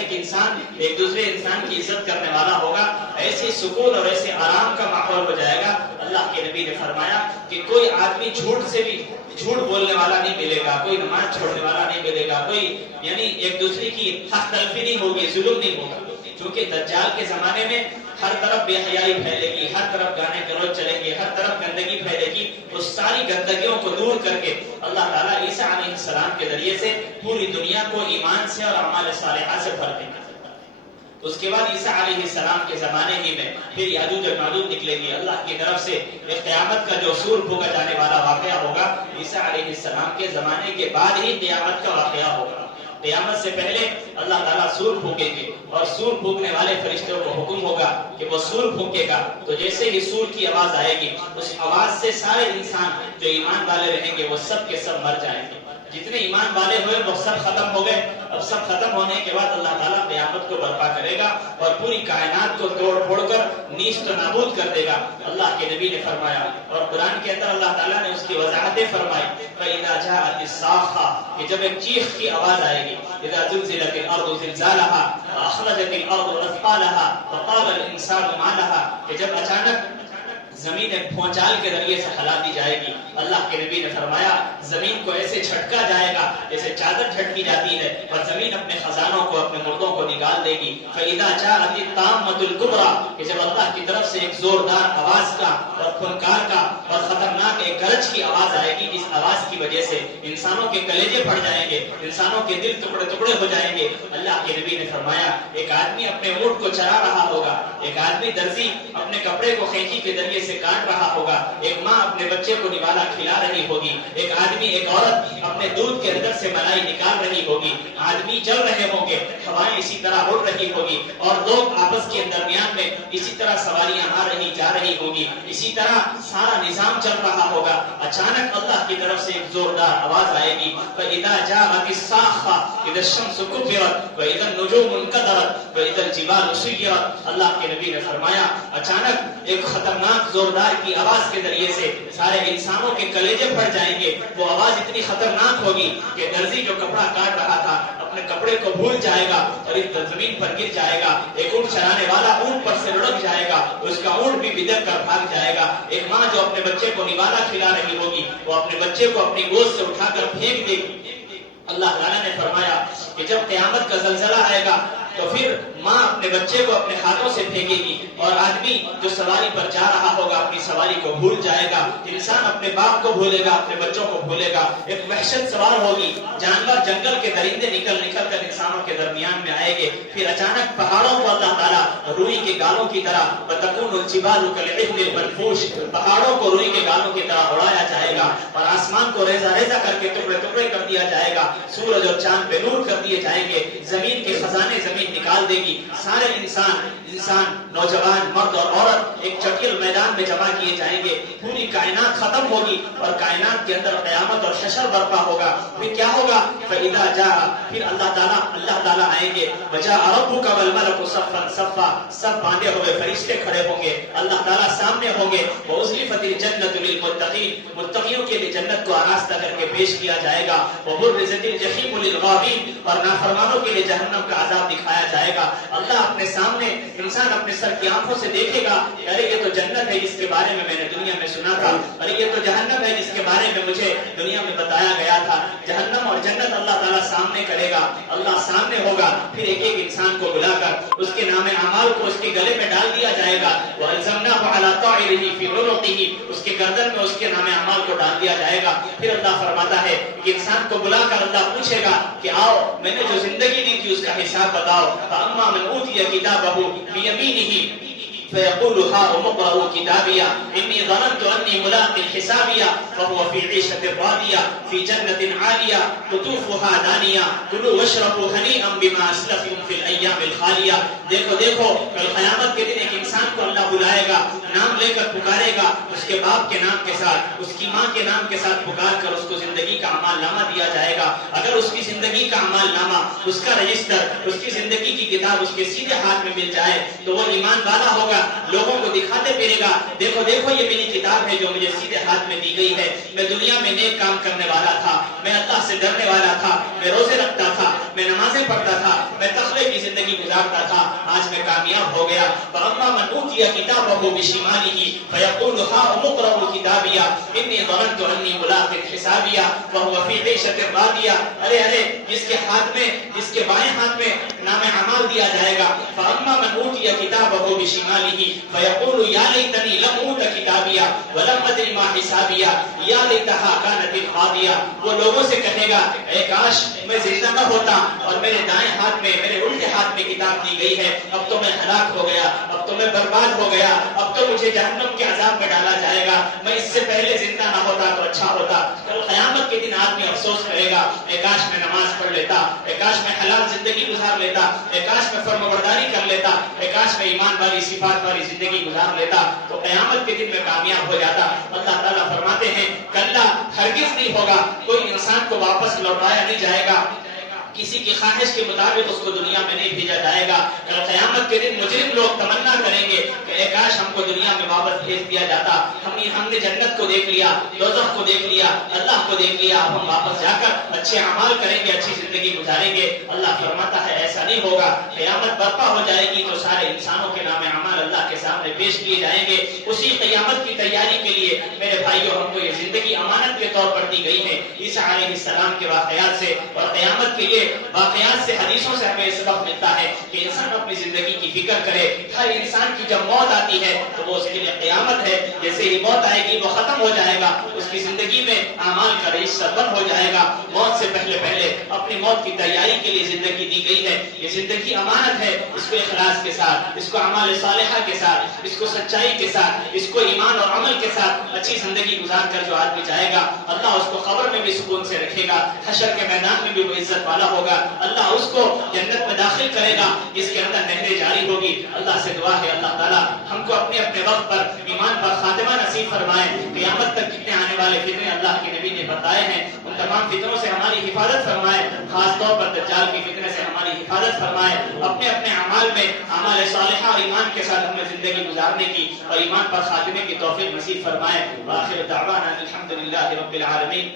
ایک انسان ایک دوسرے انسان کی عزت کرنے والا ہوگا، ایسے سکون اور ایسے آرام کا ماحول ہو جائے گا۔ اللہ کے نبی نے فرمایا کہ کوئی آدمی جھوٹ بولنے والا نہیں ملے گا، کوئی نماز چھوڑنے والا نہیں ملے گا، کوئی یعنی ایک دوسرے کی حق تلفی نہیں ہوگی، ظلم نہیں ہوگا۔ کیونکہ دجال کے زمانے میں ہر طرف بے حیائی پھیلے گی، ہر طرف گانے گلوچ چلیں گے، ہر طرف گندگی پھیلے گی۔ اس ساری گندگیوں کو دور کر کے اللہ تعالیٰ عیسیٰ علیہ السلام کے ذریعے سے پوری دنیا کو ایمان سے اور اعمال صالحہ سے بھر دیں گے۔ اس کے بعد عیسیٰ علیہ السلام کے زمانے ہی میں پھر یاجوج اور ماجوج نکلیں گے۔ اللہ کی طرف سے ایک قیامت کا جو سور پھونکا جانے والا واقعہ ہوگا، عیسیٰ علیہ السلام کے زمانے کے بعد ہی قیامت کا واقعہ ہوگا۔ قیامت سے پہلے اللہ تعالیٰ سور پھونکیں گے، اور سور پھونکنے والے فرشتوں کو حکم ہوگا کہ وہ سور پھونکے گا تو جیسے ہی سور کی آواز آئے گی، اس آواز سے سارے انسان جو ایمان والے رہیں گے وہ سب کے سب مر جائیں گے۔ جتنے ایمان والے ہوئے وہ سب ختم ہو گئے۔ اب سب ختم ہونے کے بعد اللہ تعالیٰ قیامت کو برپا کرے گا اور پوری کائنات کو توڑ پھوڑ کر نیست و نابود کر دے گا۔ اللہ کے نبی نے فرمایا، اور قرآن کے اندر اللہ تعالیٰ نے اس کی وضاحتیں فرمائی، فَإِذَا جَاءَتِ الصَّاخَّةُ کہ جب ایک چیخ کی آواز آئے گی، اِذَا زُلْزِلَتِ الْأَرْضُ زِلْزَالَهَا وَأَخْرَجَتِ الْأَرْضُ أَثْقَالَهَا وَقَالَ الْإِنسَانُ مَا لَهَا کہ جب اچانک زمین پھونچال کے ذریعے سے ہلا دی جائے گی۔ اللہ کے نبی نے فرمایا زمین کو ایسے جھٹکا جائے گا جیسے چادر جھٹکی جاتی ہے، اور زمین اپنے خزانوں کو اپنے مردوں کو نکال دے گی۔ فَإِذَا جَاءَتِ الطَّامَّةُ الْكُبْرَى کہ جب اللہ کی طرف سے ایک زوردار آواز کا اور پھنکار کا اور خطرناک ایک گرج کی آواز آئے گی، جس آواز کی وجہ سے انسانوں کے کلیجے پھٹ جائیں گے، انسانوں کے دل ٹکڑے ٹکڑے ہو جائیں گے۔ اللہ کے نبی نے فرمایا ایک آدمی اپنے اونٹ کو چرا رہا ہوگا، ایک آدمی درزی اپنے کپڑے کو قینچی کے ذریعے سے کاٹ رہا ہوگا، ایک ماں اپنے بچے کو نوالا کھلا رہی ہوگی، ایک آدمی ایک عورت اپنے دودھ کے اندر سے ملائی نکال رہی ہوگی، آدمی چل رہے ہوں گے، ہوائیں اسی طرح اڑ رہی ہوگی، اور لوگ آپس کے درمیان میں اسی طرح سواریاں آ رہی جا رہی ہوگی، اسی طرح سارا نظام چل رہا ہوگا۔ اچانک اللہ کی طرف سے ایک زوردار آواز آئے گی، فَإِذَا جَاءَتِ الصَّاخَّةُ إِذَا الشَّمْسُ كُوِّرَتْ وَإِذَا النُّجُومُ انكَدَرَتْ وَإِذَا الْجِبَالُ سُيِّرَتْ اللہ کے نبی نے فرمایا اچانک ایک خطرناک زوردار کی آواز کے ذریعے سے سارے انسانوں کے کلیجے پھٹ جائیں گے۔ وہ آواز اتنی خطرناک ہوگی کہ درزی جو کپڑا کاٹ رہا تھا اپنے کپڑے کو بھول جائے گا اور اس زمین پر گر جائے گا، ایک اونٹ چرانے والا اونٹ پر سے لڑک جائے گا، اس کا اونٹ بھی بدک کر بھاگ جائے گا، ایک ماں جو اپنے بچے کو نوالا کھلا رہی ہوگی وہ اپنے بچے کو اپنی گود سے اٹھا کر پھینک دے گی۔ اللہ تعالیٰ نے فرمایا کہ جب قیامت کا زلزلہ آئے گا تو پھر ماں اپنے بچے کو اپنے ہاتھوں سے پھینکے گی، اور آدمی جو سواری پر جا رہا ہوگا اپنی سواری کو بھول جائے گا، انسان اپنے باپ کو بھولے گا، اپنے بچوں کو بھولے گا، ایک وحشت سوار ہوگی، جانور جنگل کے درندے نکل کر انسانوں کے درمیان میں آئے گے۔ پھر اچانک پہاڑوں کو اللہ تعالیٰ روئی کے گالوں کی طرح وَتَكُونُ الْجِبَالُ كَالْعِهْنِ الْمَنْفُوشِ پہاڑوں کو روئی کے گالوں کی طرح اڑایا جائے گا، اور آسمان کو ریزہ ریزہ کر کے ٹکڑے ٹکڑے کر دیا جائے گا، سورج اور چاند پہ نور کر دیے جائیں گے، زمین کے خزانے زمین نکال دے گی، سارے انسان نوجوان مرد اور عورت ایک چٹیل میدان میں جمع کیے جائیں گے، پوری کائنات ختم ہوگی اور کائنات کے اندر قیامت اور حشر برپا ہوگا۔ پھر کیا ہوگا؟ فَإِذَا جَاءَ پھر اللہ تعالیٰ آئیں گے، وَجَاءَ رَبُّكَ وَالْمَلَكُ صَفًّا صَفًّا سب باندھے ہوئے فرشتے کھڑے ہوں گے، اللہ تعالیٰ سامنے ہوں گے، وَأُزْلِفَتِ الْجَنَّةُ لِلْمُتَّقِينَ متقیوں کے لیے جنت کو آراستہ کر کے پیش کیا جائے گا، وَبُرِّزَتِ الْجَحِيمُ لِلْغَاوِينَ اور نافرمانوں کے لیے جہنم کا عذاب دکھایا جائے گا۔ اللہ اپنے سامنے انسان اپنے سر کی آنکھوں سے دیکھے گا، ارے یہ تو جنت ہے جس کے بارے میں نے دنیا میں سنا تھا، ارے یہ تو جہنم ہے جس کے بارے میں مجھے دنیا میں بتایا گیا تھا۔ جہنم اور جنت اللہ تعالیٰ سامنے کرے گا، اللہ سامنے ہوگا، پھر ایک ایک انسان کو بلا کر اس کے نام اعمال کو اس کے گلے میں ڈال دیا جائے گا، وَأَلْزَمْنَاهُ عَلَىٰ طَائِرِهِ فِي عُنُقِهِ اس کے گردن میں اس کے نام اعمال کو ڈال دیا جائے گا۔ پھر اللہ فرماتا ہے کہ انسان کو بلا کر اللہ پوچھے گا کہ آؤ میں نے جو زندگی دی تھی اس کا حساب بتاؤ، فَأَمَّا مَنْ أُوتِيَ كِتَابَهُ بِيَمِينِهِ فيقول هاؤم اقرءوا كتابيه إني ظننت أني ملاق حسابيه فهو في عيشة راضية في جنة عالية قطوفها دانية كلوا واشربوا هنيئا بما أسلفتم في الأيام الخالية۔ دیکھو کل قیامت کے دن ایک انسان کو اللہ بلائے گا، نام لے کر پکارے گا، اس کے باپ کے نام کے ساتھ، اس کی ماں کے نام کے ساتھ پکار کر اس کو زندگی کا اعمال نامہ دیا جائے گا۔ اگر اس کی زندگی کا اعمال نامہ، اس کا رجسٹر، اس کی زندگی کی کتاب اس کے سیدھے ہاتھ میں مل جائے تو وہ ایمان والا ہوگا، لوگوں کو دکھاتے پھرے گا، دیکھو یہ میری کتاب ہے جو مجھے سیدھے ہاتھ میں دی گئی ہے، میں دنیا میں نیک کام کرنے والا تھا، میں اللہ سے ڈرنے والا تھا، میں روزے رکھتا تھا، میں نمازیں پڑھتا تھا، میں تقوی کی زندگی گزارتا تھا، آج میں کامیاب ہو گیا۔ فَأَمَّا مَنْ أُوتِيَ كِتَابَهُ بِشِمَالِهِ فَيَقُولُ هَاؤُمُ اقْرَءُوا كِتَابِيَهْ إِنِّي ظَنَنتُ أَنِّي مُلَاقٍ حِسَابِيَهْ وَهُوَ فِي عِيشَةٍ رَاضِيَةٍ۔ ارے جس کے ہاتھ میں، جس کے بائیں ہاتھ میں نام اعمال دیا جائے گا، فَأَمَّا مَنْ أُوتِيَ كِتَابَهُ بِشِمَالِهِ فَيَقُولُ يَا لَيْتَنِي لَمْ أُوتَ كِتَابِيَهْ وَلَمْ أَدْرِ مَا حِسَابِيَهْ يَا لَيْتَهَا كَانَتِ الْقَاضِيَةَ۔ وہ لوگوں سے کہے گا اے کاش میں زندہ نہ ہوتا اور میرے دائیں ہاتھ میں، میرے الٹے ہاتھ میں کتاب دی گئی ہے، اب تو میں ہلاک ہو گیا، اب تو میں برباد ہو گیا، اب تو مجھے جہنم کے عذاب میں ڈالا جائے گا، میں اس سے پہلے زندہ نہ ہوتا تو اچھا ہوتا۔ کل قیامت کے دن آدمی افسوس کرے گا اے کاش میں نماز پڑھ لیتا، اے کاش میں حلال زندگی گزار لیتا، اے کاش میں فرمانبرداری کر لیتا، اے کاش میں ایمان والی صفات والی زندگی گزار لیتا تو قیامت کے دن میں کامیاب ہو جاتا۔ اللہ تعالیٰ فرماتے ہیں کلا، ہرگز نہیں ہوگا، کوئی انسان کو واپس لوٹایا نہیں جائے گا، کسی کی خواہش کے مطابق اس کو دنیا میں نہیں بھیجا جائے گا۔ قیامت کے دن مجرم لوگ تمنا کریں گے کہ اے کاش ہم کو دنیا میں واپس بھیج دیا جاتا، ہم نے جنت کو دیکھ لیا، دوزخ کو دیکھ لیا، اللہ کو دیکھ لیا، اب ہم واپس جا کر اچھے اعمال کریں گے، اچھی زندگی گزاریں گے۔ اللہ فرماتا ہے ایسا نہیں ہوگا، قیامت برپا ہو جائے گی تو سارے انسانوں کے نام اعمال اللہ کے سامنے پیش کیے جائیں گے۔ اسی قیامت کی تیاری کے لیے میرے بھائیوں ہم کو یہ زندگی امانت کے طور پر دی گئی ہے۔ عیسیٰ علیہ السلام کے واقعات سے اور قیامت کے یہ واقعات سے، حدیثوں سے ہمیں سبق ملتا ہے کہ انسان اپنی زندگی کی فکر کرے۔ ہر انسان کی جب موت آتی ہے تو وہ اس کے لیے قیامت ہے، جیسے ہی موت آئے گی وہ ختم ہو جائے گا، اس کی زندگی میں اعمال کا رجسٹر بند ہو جائے گا۔ موت سے پہلے اپنی موت کی تیاری کے لیے زندگی دی گئی ہے۔ یہ زندگی امانت ہے، اس کو اخلاص کے ساتھ، اس کو اعمال صالحہ کے ساتھ، اس کو سچائی کے ساتھ، اس کو ایمان اور عمل کے ساتھ اچھی زندگی گزار کر جو آدمی جائے گا، اللہ اس کو قبر میں بھی سکون سے رکھے گا، حشر کے میدان میں بھی وہ عزت والا ہوگا، اللہ اس کو جنت میں داخل کرے گا جس کے اندر نہریں جاری ہوگی۔ اللہ سے دعا ہے اللہ تعالیٰ ہم کو اپنے اپنے وقت پر ایمان پر خاتمہ نصیب فرمائے۔ قیامت تک کتنے آنے والے فتنے اللہ کے نبی نے بتائے ہیں، ان تمام فتنوں سے ہماری حفاظت فرمائے، خاص طور پر دجال کی فتنے سے ہماری حفاظت فرمائے۔ اپنے اپنے اعمال میں اعمال صالحہ اور ایمان کے ساتھ ہمیں زندگی گزارنے کی اور ایمان پر خاتمے کی توفیق نصیب فرمائے۔ وآخر دعوانا الحمدللہ رب العالمین۔